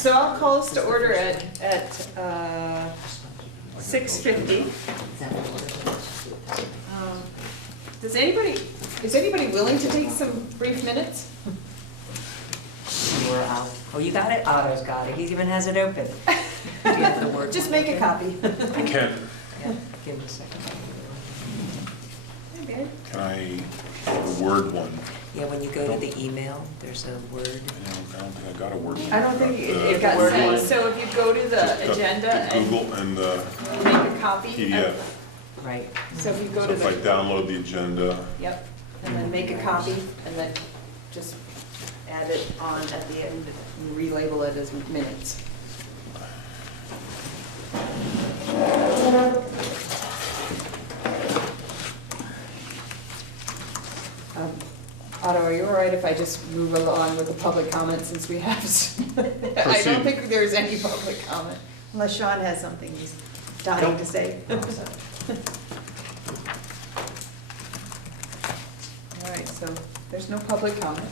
so I'll call us to order at 6:50. Is anybody willing to take some brief minutes? Sure, oh, you got it? Otto's got it. He even has it open. Do you have the Word Just one make a open? copy. I can. Yeah, give me a second. Okay. Can I, the Word one? Yeah, when you go to the email, there's a Word. I don't think I got a Word one. I don't think The- it got Word sent, one. so if you go to just the got agenda the and Google and the make a copy. PDF. Right. So if you go So to if I the, download the agenda, yep, and then make a copy, and then just add it on at the end, and relabel it as minutes. Otto, are you all right if I just move along with the public comment since we have, I don't Proceed. think there's any public comment, unless Sean has something he's dying to say. All right, so there's no public comment.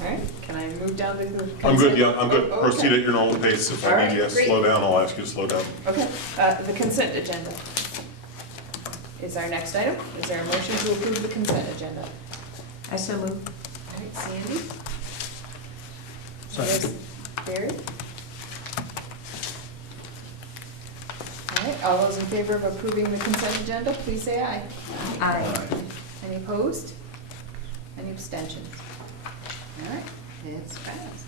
All right, can I move down to the consent? I'm good, yeah, I'm good. Oh, Proceed okay. at your normal pace. If All I need you right, to great. slow down, I'll ask you to slow down. Okay, the consent agenda is our next item. Is there a motion to approve the consent agenda? I so move. All right, Sandy? Second. Barry? All right, all those in favor of approving the consent agenda, please say aye. Aye. Any opposed? Any abstentions? All right, it's passed.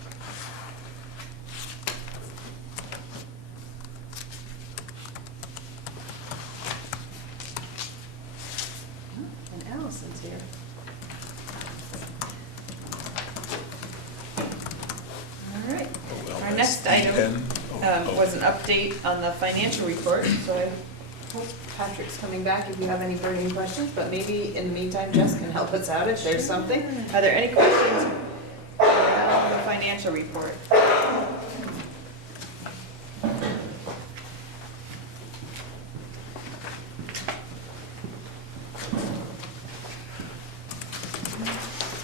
Oh, and Allison's here. All right, our next item was an update on the financial report, so I hope Patrick's coming back if you have any burning questions, but maybe in the meantime, Jess can help us out if there's something. Are there any questions on the financial report?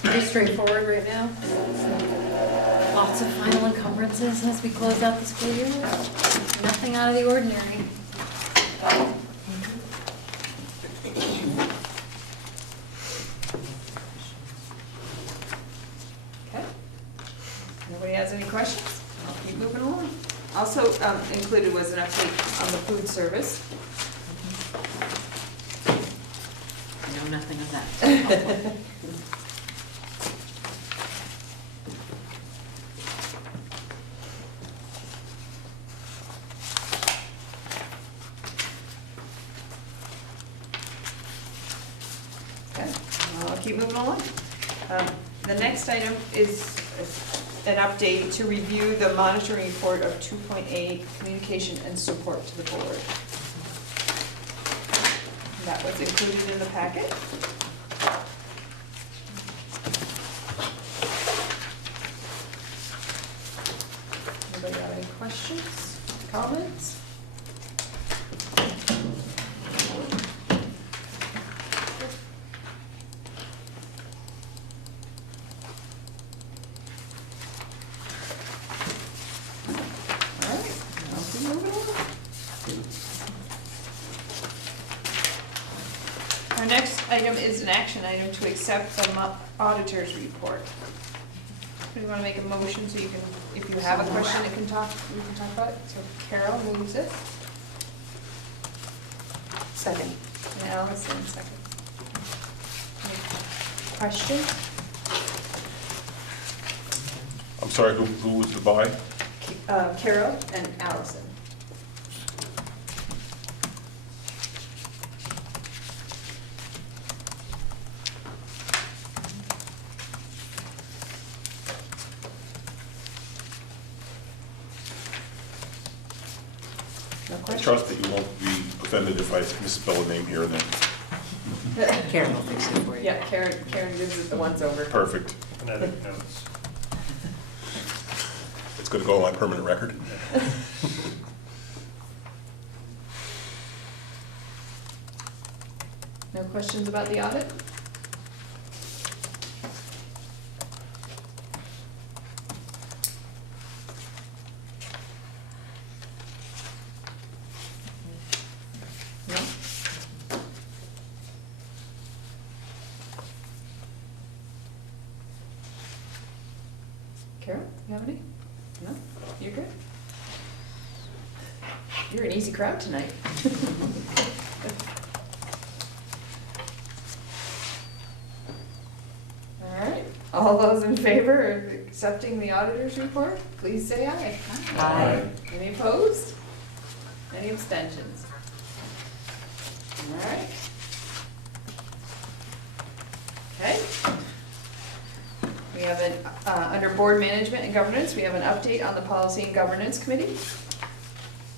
Pretty straightforward right now. Lots of final encumbrances as we close out the school year. Nothing out of the ordinary. Okay. Nobody has any questions? I'll keep moving along. Also included was an update on the food service. I know nothing of that. Okay, I'll keep moving along. The next item is an update to review the monitoring report of 2.8 communication and support to the board. That was included in the packet. Anybody have any questions, comments? All right, I'll keep moving on. Our next item is an action item to accept the auditor's report. Do you want to make a motion so you can, if you have a question, we can talk about it? So Carol moves it. Second. And Allison second. Any questions? I'm sorry, who was the by? Carol and Allison. No I questions? trust that you won't be offended if I misspell a name here and there. Karen will fix it for you. Yeah, Karen gives it the once over. Perfect. Phonetic notes. it's gonna go on my permanent record. No questions about the audit? No? Carol, you have any? No? You're good? You're an easy crowd tonight. All right, all those in favor of accepting the auditor's report, please say aye. Aye. Any opposed? Any abstentions? All right. Okay. We have an, under board management and governance, we have an update on the policy and governance committee.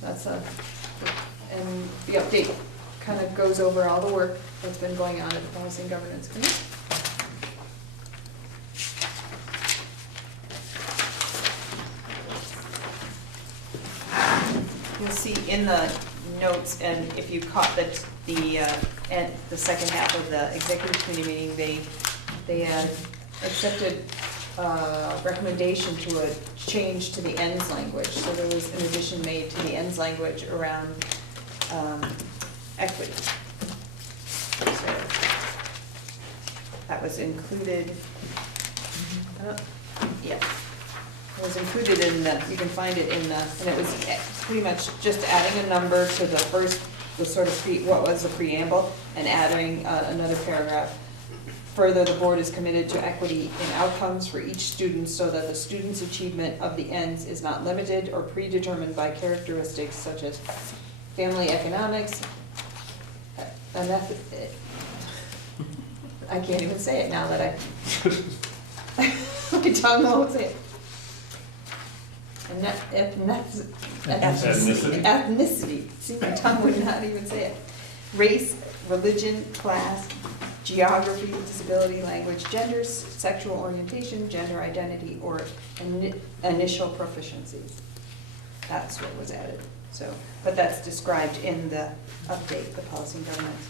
That's and the update kind of goes over all the work that's been going on at the policy and governance committee. You'll see in the notes, and if you caught and the second half of the executive committee meeting, they accepted recommendation to a change to the ends language. So there was an addition made to the ends language around equity. So that was included. Yeah. It was included in the, you can find it in the, and it was pretty much just adding a number to the first, the sort of what was the preamble, and adding another paragraph. Further, the board is committed to equity in outcomes for each student so that the student's achievement of the ends is not limited or predetermined by characteristics such as family economics, and that's it. I can't even say it now that my tongue won't say it. Ethnicity. See, my tongue would not even say it. Race, religion, class, geography, disability, language, gender, sexual orientation, gender identity, or initial proficiencies. That's what was added. So, but that's described in the update, the policy and governance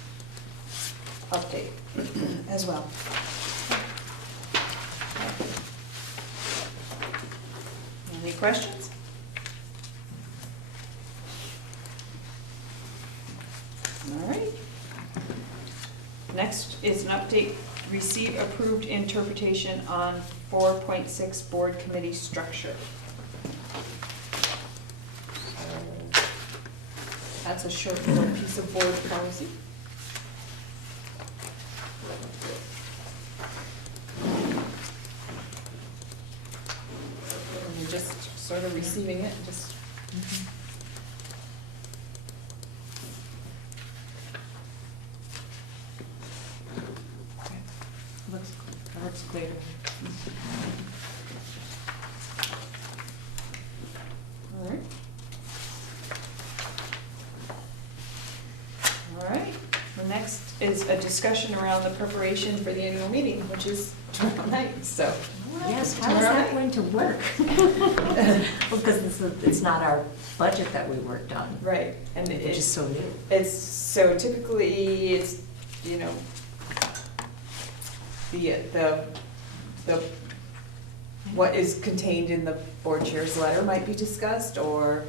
update as well. Any questions? All right. Next is an update, receive approved interpretation on 4.6 board committee structure. That's a short little piece of board policy. And you're just sort of receiving it, just. Looks clear. All right. All right, the next is a discussion around the preparation for the annual meeting, which is tomorrow night, so. Yes, how is that going to work? Well, because it's not our budget that we worked on. Right, and Which is so new. It's, so typically, it's, you know, the, what is contained in the board chair's letter might be discussed, or,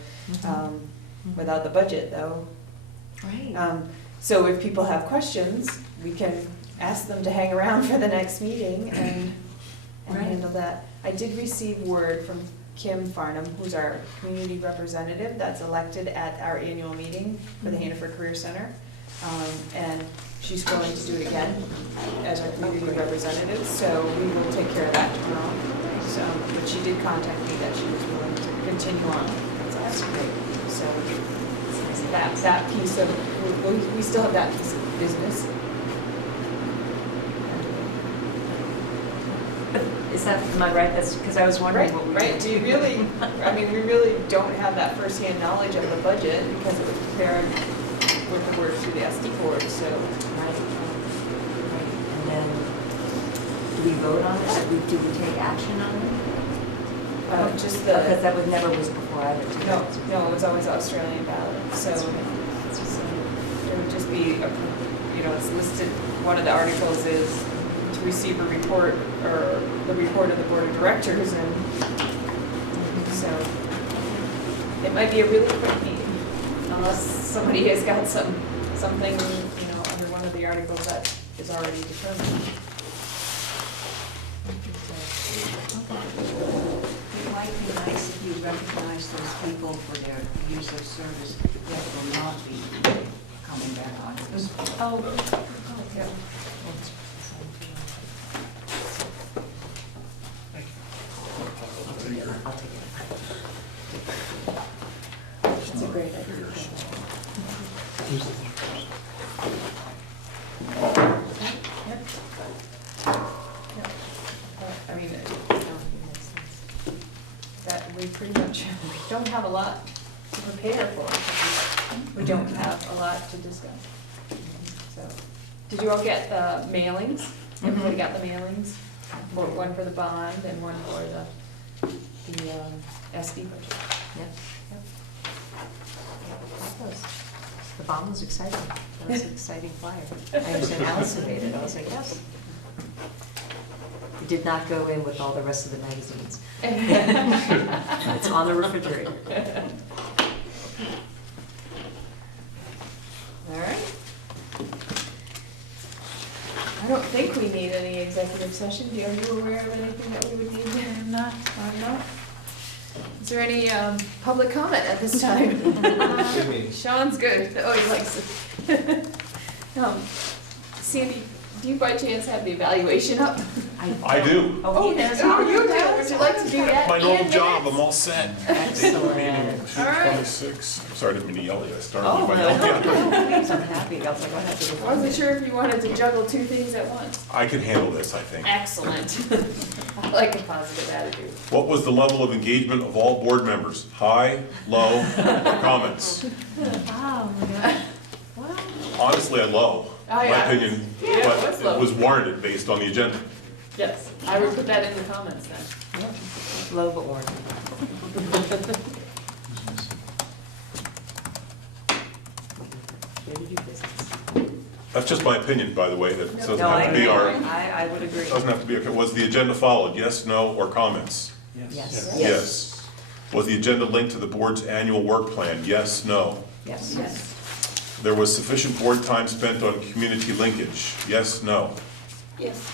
without the budget, though. Right. So if people have questions, we can ask them to hang around for the next meeting and Right. handle that. I did receive word from Kim Farnham, who's our community representative, that's elected at our annual meeting for the Hannaford Career Center. And she's willing to do it again as our community representative, so we will take care of that tomorrow. So, but she did contact me that she was willing to continue on. So that's great. So that piece of, we still have that piece of business. Is that, am I right? That's, because I was wondering what we. Right, do you really, I mean, we really don't have that firsthand knowledge of the budget because it was prepared with the work through the SD board, so. Right. And then, do we vote on it? Do we take action on it? Just Because the, that was never was before either. too. no, it was always Australian ballot, so it would just be, it's listed, one of the articles is to receive a report, or the report of the board of directors, and so it might be a really quick meeting, unless somebody has got something, under one of the articles that is already determined. It might be nice if you recognize those people for their years of service that will not be coming back on this. Oh, yeah. I'll take it. That's a great idea. I mean, that we pretty much don't have a lot to prepare for. We don't have a lot to discuss. So, did you all get the mailings? Everybody got the mailings? One for the bond and one for the SD budget. Yep. The bomb was exciting. That was an exciting flyer. I understand Allison made it. I was like, yes. It did not go in with all the rest of the magazines. It's on the refrigerator. All right. I don't think we need any executive session. Are you aware of anything that we would need? I'm not. Is there any public comment at this time? Sean's good. Oh, he likes it. Sandy, do you by chance have the evaluation up? I do. Oh, he does. Oh, you do. Would you like to do that? My normal and job, minutes? I'm all set. Excellent. All right. 26. I'm sorry, I didn't mean to yell at you. I started Oh, by no, yelling at you. please, I'm happy. I was like, what happened? I wasn't sure if you wanted to juggle two things at once. I can handle this, I think. Excellent. I like a positive attitude. What was the level of engagement of all board members? High, low, comments? Wow, my God. Wow. Honestly, low, Oh, my yeah. opinion, Yeah, it was but low. it was warranted based on the agenda. Yes, I would put that in the comments then. Low but warm. Here to do business. That's just my opinion, by the way, that doesn't No, have I to be agree. our, I would agree. doesn't have to be, okay. Was the agenda followed? Yes, no, or comments? Yes. Yes. Was the agenda linked to the board's annual work plan? Yes, no. Yes. Yes. There was sufficient board time spent on community linkage? Yes, no. Yes.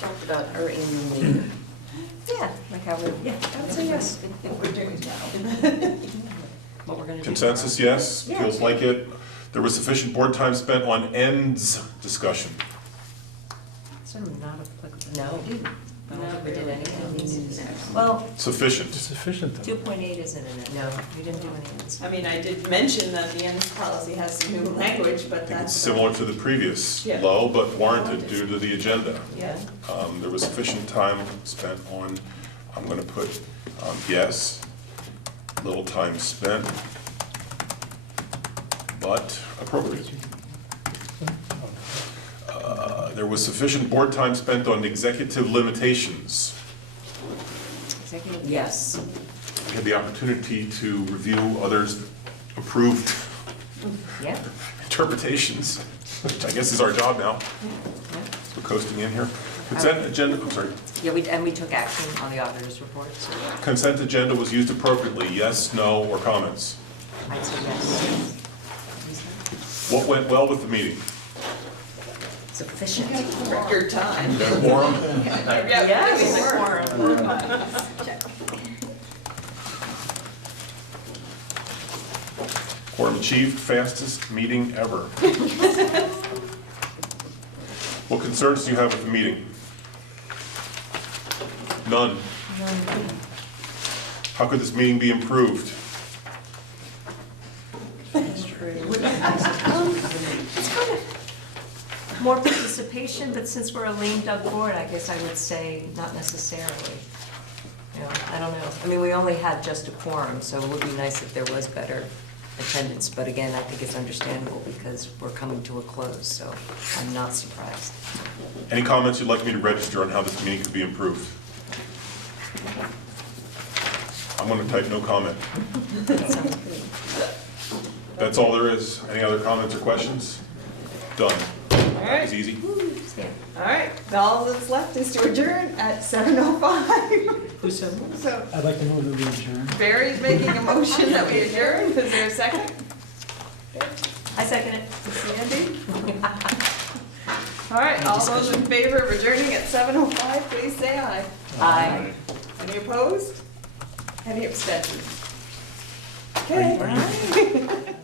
Talked about our annual meeting. Yeah, like how we're, yeah, I would say yes. What we're doing now. What we're gonna do. Consensus, yes? Yeah. Feels like it. There was sufficient board time spent on ends discussion? Sort of not applicable. No. I don't think we did anything. No. Well, Sufficient. Sufficient. 2.8 isn't in it. No, we didn't do any of this. I mean, I did mention that the ends policy has some new language, but I think that's. it's similar to the previous, Yeah. low but warranted due to the agenda. Yeah. There was sufficient time spent on, I'm gonna put, yes, little time spent, but appropriate. There was sufficient board time spent on executive limitations. Executive, yes. We had the opportunity to review others' approved Yeah. interpretations, which I guess is our job now. Yeah. We're coasting in here. Consent agenda, I'm sorry. Yeah, and we took action on the auditor's report, so Consent agenda was used appropriately, yes, no, or comments? I'd say yes. What went well with the meeting? Sufficient. Record time. Got a quorum? Quorum achieved, fastest meeting ever. What concerns do you have with the meeting? None. How could this meeting be improved? More participation, but since we're a lame duck board, I guess I would say not necessarily. You know, I don't know. I mean, we only had just a quorum, so it would be nice if there was better attendance. But again, I think it's understandable because we're coming to a close, so I'm not surprised. Any comments you'd like me to register on how this meeting could be improved? I'm gonna type no comment. Sounds good. That's all there is. Any other comments or questions? Done. All That right, was easy. Yeah. all right, all that's left is to adjourn at 7:05. Who said what? So I'd like to move that we adjourn. Barry's making a motion that we adjourn. Is there a second? I second it. Sandy? All right, all those in favor of adjourning at 7:05, please say aye. Aye. Any opposed? Any abstentions? Okay.